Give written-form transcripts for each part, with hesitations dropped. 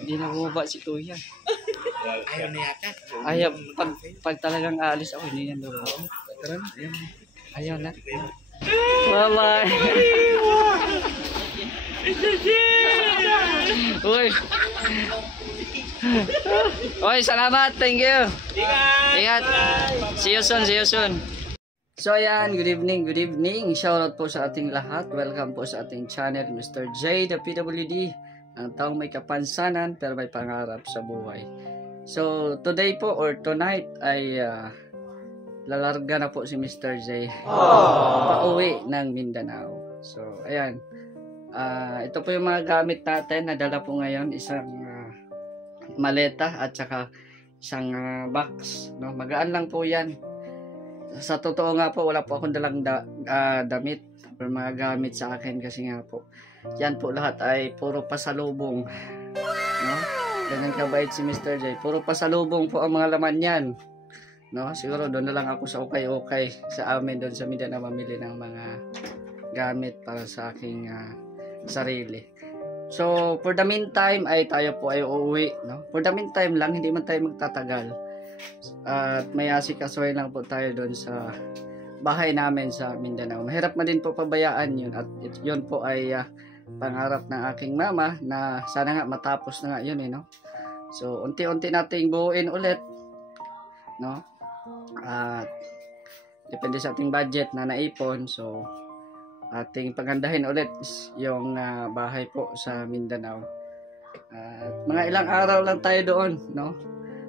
Hindi na bumaba si Kuya. Ayaw na yata. Ayaw, pag talagang aalis ako, hindi yan doon. Ayaw na. Bye-bye. Uy. Uy, salamat. Thank you. Ingat. See you soon, see you soon. So ayan, good evening, good evening. Shoutout po sa ating lahat. Welcome po sa ating channel, Mr. J, the PWD. Ang taong may kapansanan pero may pangarap sa buhay. So today po or tonight ay lalarga na po si Mr. J. Pauwi ng Mindanao. So ayan, ito po yung mga gamit natin. Nadala po ngayon isang maleta at saka isang box. No? Magaan lang po yan. Sa totoo nga po, wala po akong dalang damit or mga gamit sa akin kasi nga po, yan po lahat ay puro pasalubong. No? Ganyan kabait si Mr. J. Puro pasalubong po ang mga laman yan. No? Siguro doon na lang ako sa okay sa amin doon sa Mindanao mamili ng mga gamit para sa aking sarili. So, for the meantime ay tayo po ay uuwi. No? For the meantime lang, hindi man tayo magtatagal. At may asikasuhin lang po tayo doon sa bahay namin sa Mindanao. Mahirap man din po pabayaan yun. At yun po ay pangarap ng aking mama na sana nga matapos na nga yun. No? So, unti-unti nating buuin ulit. No? At depende sa ating budget na naipon. So, ating pagandahin ulit yung bahay po sa Mindanao. At mga ilang araw lang tayo doon. No?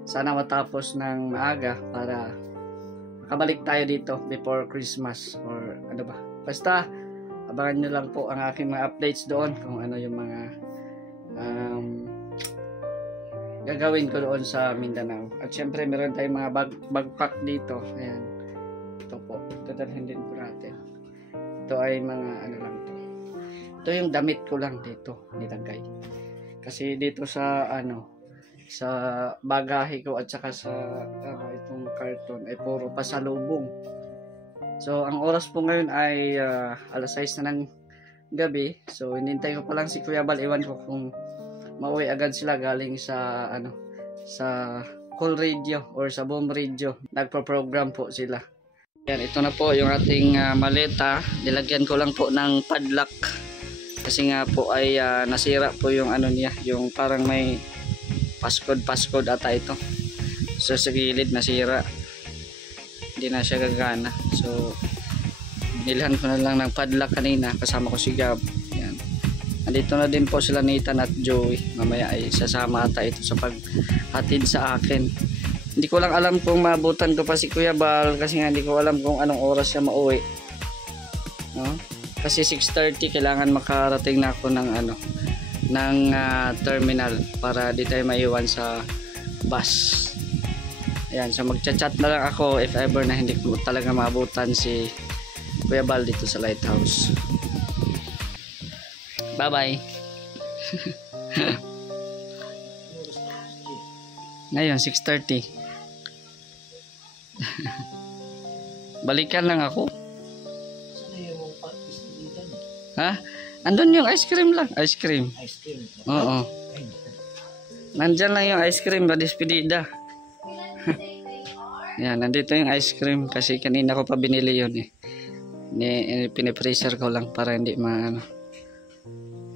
Sana matapos ng maaga para makabalik tayo dito before Christmas or ano ba. Basta abangan nyo lang po ang aking mga updates doon kung ano yung mga gagawin ko doon sa Mindanao. At syempre meron tayong mga backpack dito. Ayan. Ito po. Ito dalhin din po natin. Ito ay mga ano lang to. Ito yung damit ko lang dito nilagay. Kasi dito sa sa bagahe ko at saka sa itong karton ay puro pasalubong. So ang oras po ngayon ay alas 6 na ng gabi. So hinintay ko pa lang si Kuya Bal. Iwan ko kung mauwi agad sila galing sa sa call radio or sa boom radio. Nagpo-program po sila. Yan, ito na po yung ating maleta. Nilagyan ko lang po ng padlock kasi nga po ay nasira po yung niya, yung parang may paskod ata ito. So sa gilid nasira, hindi na siya gagana. So binilhan ko na lang ng padlock kanina kasama ko si Gab. Yan. Andito na din po sila Nathan at Joey. Mamaya ay sasama ata ito sa paghatid sa akin. Hindi ko lang alam kung maabutan ko pa si Kuya Bal kasi nga hindi ko alam kung anong oras siya mauwi. No? Kasi 6:30 kailangan makarating na ako ng ng terminal para di tayo maiwan sa bus. Ayan, so magchat-chat na lang ako if ever na hindi ko talaga maabutan si Kuya Bal dito sa Lighthouse. Bye bye. Ngayon 6:30. Balikan lang ako. Ha? Andun yung ice cream lang. Ice cream. Oo. Nandyan lang yung ice cream. Despedida. Yan, nandito yung ice cream. Kasi kanina ko pa binili yun eh. Pinipreser ko lang para hindi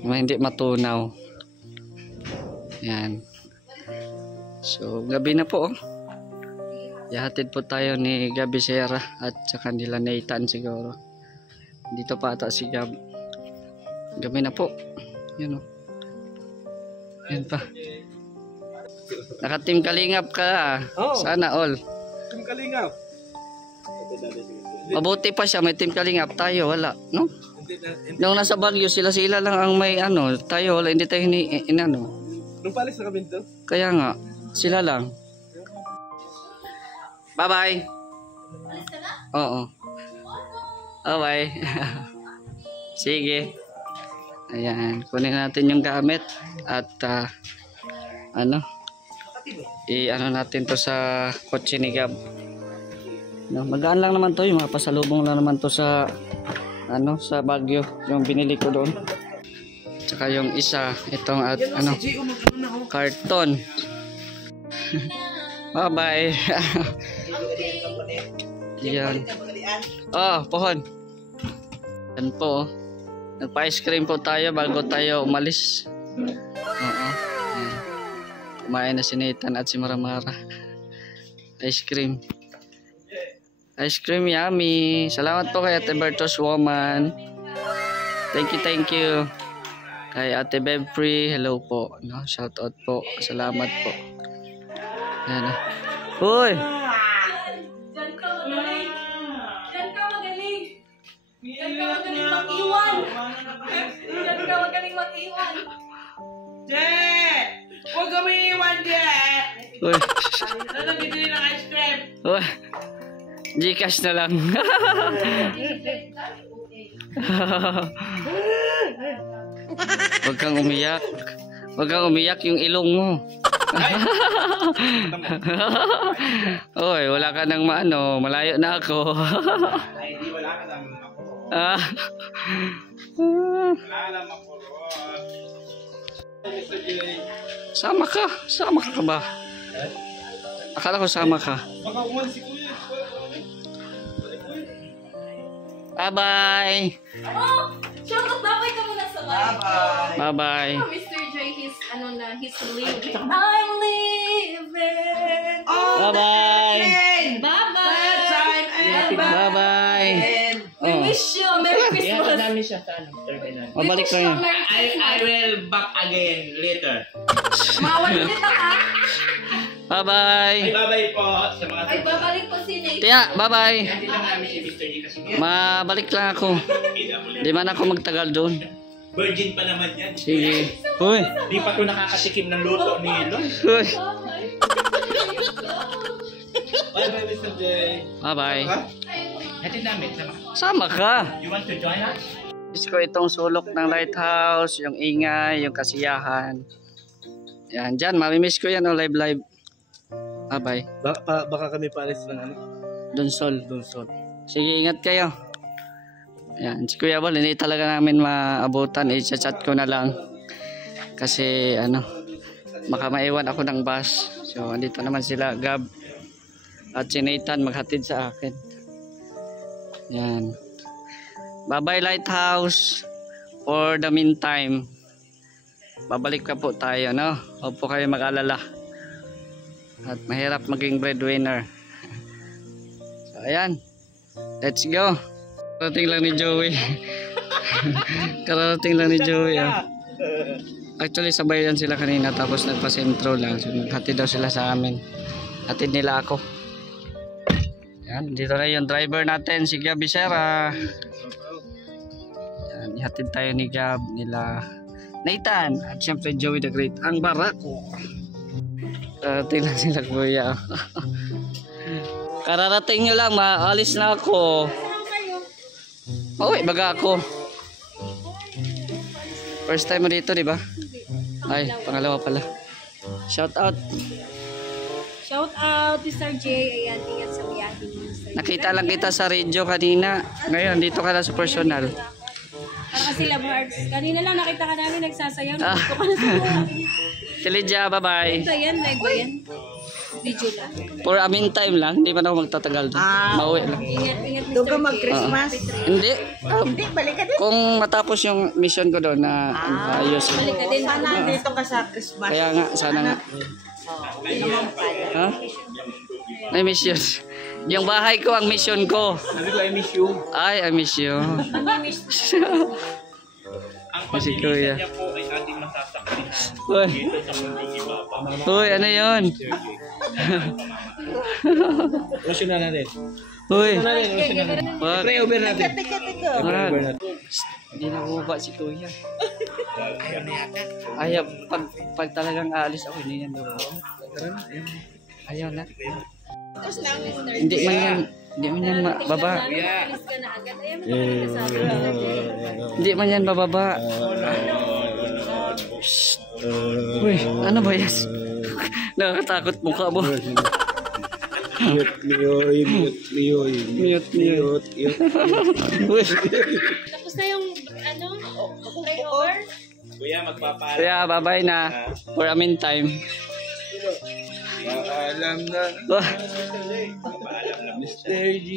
hindi matunaw. Yan. So, gabi na po. Ihatid po tayo ni Gabi Sierra at saka nila Nathan siguro. Dito pa ata si Gab. Gabi na po. Yun o. Yan pa. Naka-team Kalingap ka. Oh. Sana all. Team Kalingap. Mabuti pa siya. May team Kalingap. Tayo wala. No? Nung nasa Baguio sila lang ang may tayo wala. Hindi tayo Nung palis na kami dito? Kaya nga. Sila lang. Bye bye. Oo. Bye bye. Sige. Ayan, kunin natin yung gamit at natin to sa kotse ni Gab. No, magaan lang naman to, yung mga pasalubong lang naman to sa sa Baguio, yung binili ko doon. Tsaka yung isa, itong at ano, karton. Bye-bye. Yan. Oh, pohon. Yan po. Nagpa-ice cream po tayo bago tayo umalis. Oo. Kumain na si Nathan at si Maramara. Ice cream. Ice cream yummy. Salamat po kay Ate Bertos Woman. Thank you. Kay Ate Bebfree, hello po. No, shout out po. Salamat po. Yan. Hoy. Diyan ka magaling. Diyan ka magaling. Diyan ka magaling mag-iwan. Diyan ka magaling mag-iwan. Je! Huwag ka may iwan, Je! Hoy. Ano bibili ng ice cream? Hoy. Gcash na lang. Huwag kang umiyak. Huwag kang umiyak yung ilong mo. Oy, wala ka nang maano, malayo na ako. Ay, di wala ka naman ako. Ah. Wala naman ako. Sama ka ba? Akala ko sama ka. Baka uwan si Kuya. Bye-bye. Oh! Shoutout dapat ka muna sa live. Bye-bye. Mr. J, he's living. I'm living. Bye-bye. Bye-bye. Bye-bye. We wish you a Merry Christmas. namin siya sa ano, third na. Mabalik We wish ko you yun. a Merry I Christmas. will back again later. Mawal kita ha. Bye-bye. Ay, bye-bye po sa mga Ay, babalik po si Nate. Tiya, bye-bye. Hindi lang namin si Mr. G kasi Mabalik lang ako. Di man ako magtagal doon. virgin pa naman yan. Sige. Uy. Di pa ito nakakasikim ng luto ni Elon. Uy. Bye-bye, Mr. J. Bye-bye. Hatid namin sa mga. Sama ka. You want to join us? Miss ko itong sulok ng lighthouse, yung ingay, yung kasiyahan. Yan, dyan, mamimiss ko yan o live. Bye-bye. Baka kami paalis ng ano? Donsol. Donsol. Sige, ingat kayo. Yan, si Kuya Bol, hindi talaga namin maabutan. I-chat ko na lang. Kasi, baka maiwan ako ng bus. So, andito naman sila, Gab. At si Nathan maghatid sa akin. Yan. Bye-bye, Lighthouse. For the meantime, babalik pa po tayo, no? Huwag po kayo mag-alala. At mahirap maging breadwinner. So, ayan. Let's go. Karating lang ni Joey. Kararating lang ni Joey. Oh. Actually, sabay yan sila kanina. Tapos nagpa-sentro lang. So, naghatid daw sila sa amin. Hatid nila ako. Yan. Dito na yung driver natin. Si Gab Isera. Yan. Ihatid tayo ni Gab. Nila Nathan. At syempre Joey the Great. Ang barako. Kararating lang sila, kuya. Kararating nyo lang. Maalis na ako. Uy, baga ako. First time mo dito, di ba? Ay, pangalawa pala. Shout out. Shout out, Mr. J. Ayan, ingat sa biyahe ni Mr. J. Nakita lang kita sa radio kanina. Ngayon, dito ka na sa personal. Para kasi love hearts. Kanina lang nakita ka namin nagsasayaw. Ah. Gusto ko na sa buhay. Tilidja, bye-bye. Ito yan, live ba yan? Video lang. For a meantime lang, hindi man ako magtatagal doon. Mauwi lang. Ingat, Mr. Doon ka J. mag-Christmas? Hindi. Hindi, balik ka din. Kung matapos yung mission ko doon na ayos. Balik ka din. Sana dito ka sa Christmas. Kaya nga, sana nga. Ha? Ay, mission. Yung bahay ko ang mission ko. Sabi ko, I miss you. Ay, I miss you. Ang Si pagdilisan Kuya. niya po ay ating masasakit Uy. dito sa mundong ibaba. Uy, ano yun? Emotional na rin. Uy. Emotional. Wag. Pray over natin. Teka. Pray over natin. Hindi na bumaba si Kuya. Ayaw, pag talagang aalis ako, hindi yan daw. Ayaw na. Hindi man yan baba. Alis ka na agad. Ayan, mo na sabi. Hindi man yan bababa. Uy, ano ba yan? Nakakatakot mukha mo. Mute, miyoy. Uy. Tapos na yung, layover? Kuya, magpapaalam. Kuya, bye-bye na. For a meantime. Paalam na. Mr. G.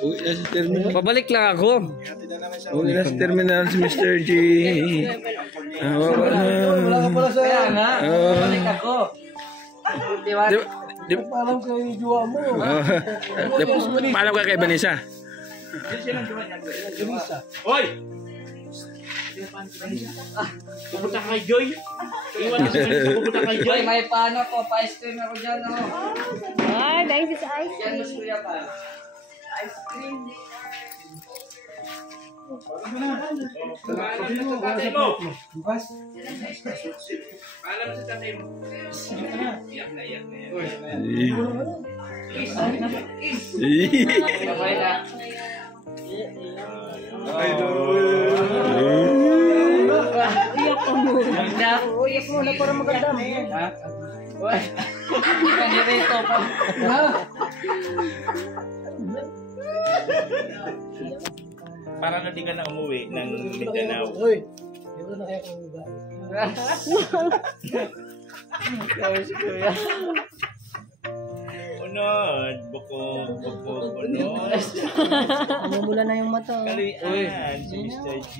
Uwi na sa terminal. Pabalik lang ako. Uwi na sa terminal si Mr. G. Wala ka pala sa... Kaya nga, pabalik ako. Diba? Paalam kay Jowa mo. Paalam ka kay Vanessa. Hoy! Pupunta ka kay Joy. Iwan na siya pupunta kay Joy. Ay, may paano ko. Pa-ice cream ako dyan. Oh. Ay, dahil sa ice Yan mo si Kuya pa. Ice cream. Paalam na sa tatay mo. Paalam sa tatay mo. Iyak na yan. Bye-bye na. Iyak ka muna. Iyak muna para maganda. Ha? Uy. Kanirito pa. Para na di ka na umuwi ng Mindanao. Sabi si Kuya. Unod, bukog, unod. Namumula na yung mata. Kalian si Mr. J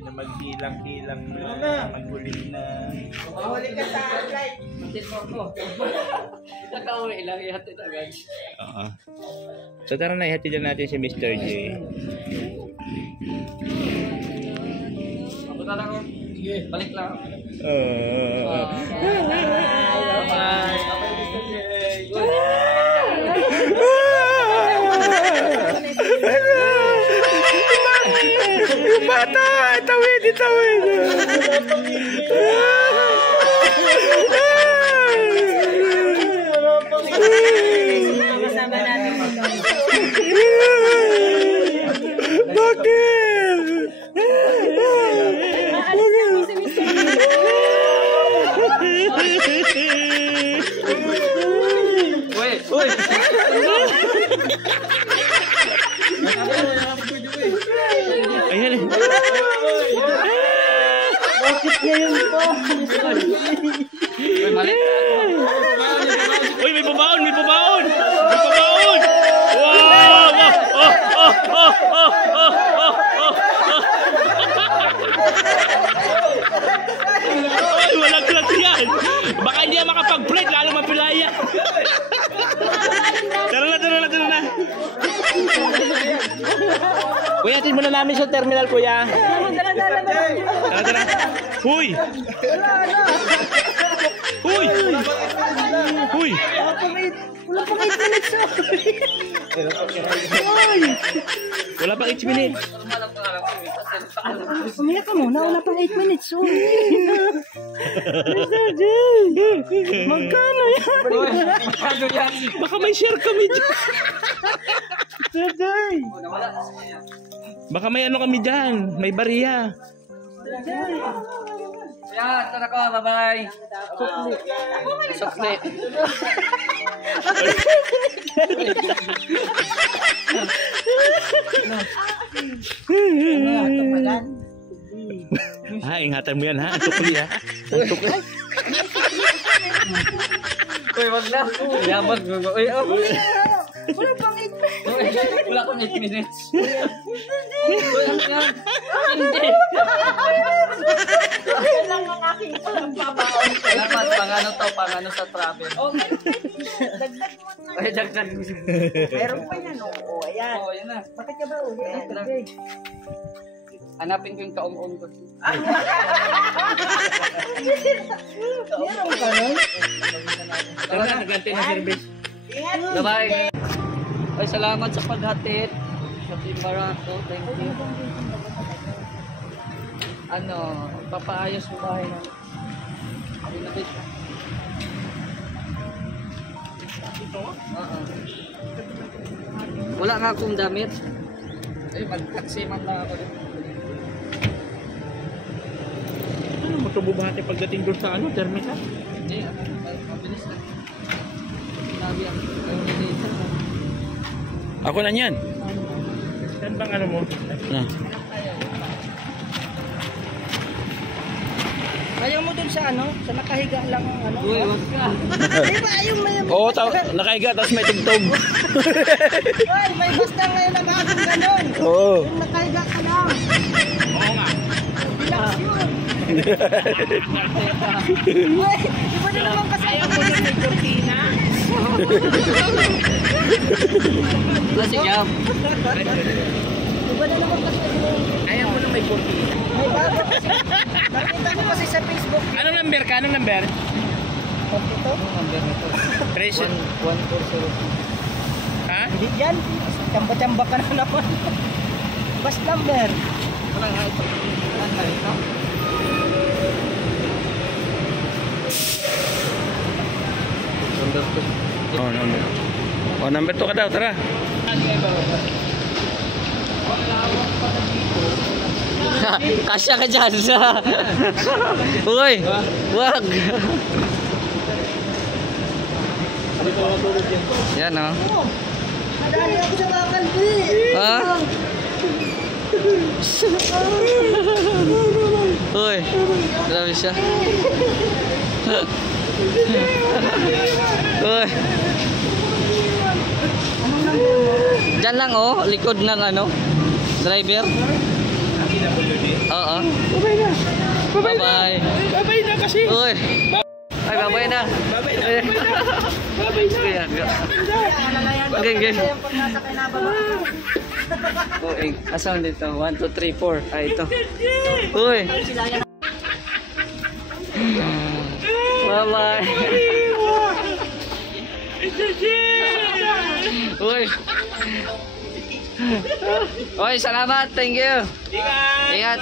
na maghilang-hilang na, maghuling na. Mahuli ka sa light. Nakauwi lang ihatid agad. Oo. So tara na, ihatid natin si Mr. J. Ako na lang ako. Balik lang ako. Bye-bye. Bye-bye, Mr. J. Bata! Tawid! Kasama natin. Bakit? Uy! Ayan eh. Uy, malit. Uy, may pabaon! Wow! Ay, walang clutch yan! Baka hindi yan makapag-plate, lalo mapilaya. Tara na. Kuya, tin muna namin sa terminal, kuya. Tara. Huy! Wala pang 8 minutes. Umiyak ka muna. Wala pang 8 minutes. Magkano yan? Baka may share kami dyan. Baka may ano kami dyan. May bariya. Yan, tara ko. Bye-bye. Sukli. Ingatan mo yan ha. Ang tukli ha. Uy, wag na. Yabag. Uy, Wala pang 8 minutes. wala kang 8 minutes. Uy, ano yan? Hindi. Lang ang aking pagbabaon. Salamat, pang ano sa travel. Dagdag mo na. Ay, dagdag. Meron pa yan, oo. Ayan. Oo, yan na. Bakit ka ba uli? Hanapin ko yung kaong-ong ko. Meron ka nun? Tara na, naganti ng service. Bye-bye. Ay, salamat sa paghatid. Sa Team Barako. Thank you. Papaayos mo bahay na. Wala nga akong damit. Eh, mag-taxi man lang ako. Ano, matububahati pagdating doon sa ano, terminal? Hindi, mabilis na. Sinabi ang dito. Ako na yan. Saan bang ano mo? Ayaw mo dun sa ano? Sa nakahiga lang ang ano? Uy, wag ka. Di ba ayaw may... Oo, nakahiga, tapos may tugtog. Ay, may basta ngayon na mga ganon. Oo. Yung nakahiga ka lang. Oo nga. Relax yun. Uy, di ba na naman kasi ayaw mo dun may cortina? Sige. Di ba na naman kasi Ayaw mo na may cortina. may bago kasi. Nakita ko kasi sa Facebook. Anong number ka? Anong number? Ito? Number nito. Presyo. 1402. Ha? Hindi yan. Chamba-chamba ka na naman. Bus number. Walang nga ito. Walang nga ito. Number 2. Oh, number. Oh, number 2 ka daw, tara. Kasya ka dyan. Uy, wag. Yan o. Nadali ako sa bakal, di. Ha? Uy, grabe siya. Uy. Diyan lang oh, likod ng ano, driver. Oo. Bye-bye. Babay na kasi. Uy. Ay, bye-bye na. Babay na. Babay na. Okay, okay. Yung pag nasa kinababa. Uy, asan dito? 1, 2, 3, 4. Ay, ito. Uy. Bye-bye. Uy. Uy, salamat. Thank you. Ingat.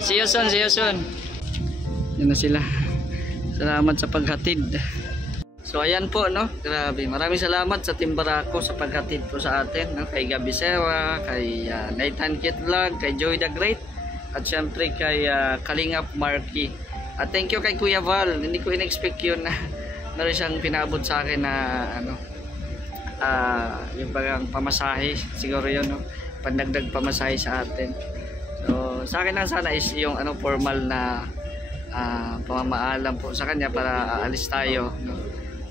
See you soon, see you soon. Yan na sila. Salamat sa paghatid. So ayan po no, grabe. Maraming salamat sa Team Barako sa paghatid po sa atin, no? Kay Gabi Sera, kay Nathan Kit Vlog, kay Joy the Great, at syempre kay Kalingap Marky. At thank you kay Kuya Val. Hindi ko in-expect yun na meron siyang pinaabot sa akin na ano, yung bagang pamasahe, siguro yun no, pandagdag pamasahe sa atin. So sa akin lang sana is yung ano, formal na pamamaalam po sa kanya para aalis tayo, no?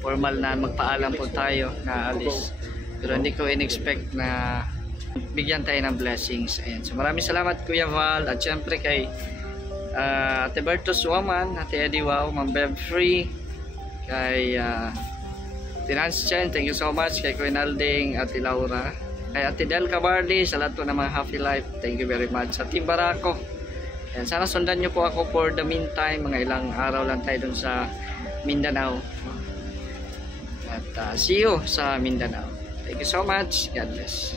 Formal na magpaalam po tayo na alis, pero hindi ko in-expect na bigyan tayo ng blessings. Ayan. So maraming salamat Kuya Val, at syempre kay Ate Bertus Woman, Ate Eddie Wow, Ma'am Bev Free, kay Finance Chen, thank you so much, kay Queen Alding, Ate Laura, kay Ate Del Cabardi, sa lahat po ng mga Happy Life, thank you very much. Sa Team Barako, ayan, sana sundan nyo po ako for the meantime, mga ilang araw lang tayo dun sa Mindanao. At see you sa Mindanao. Thank you so much. God bless.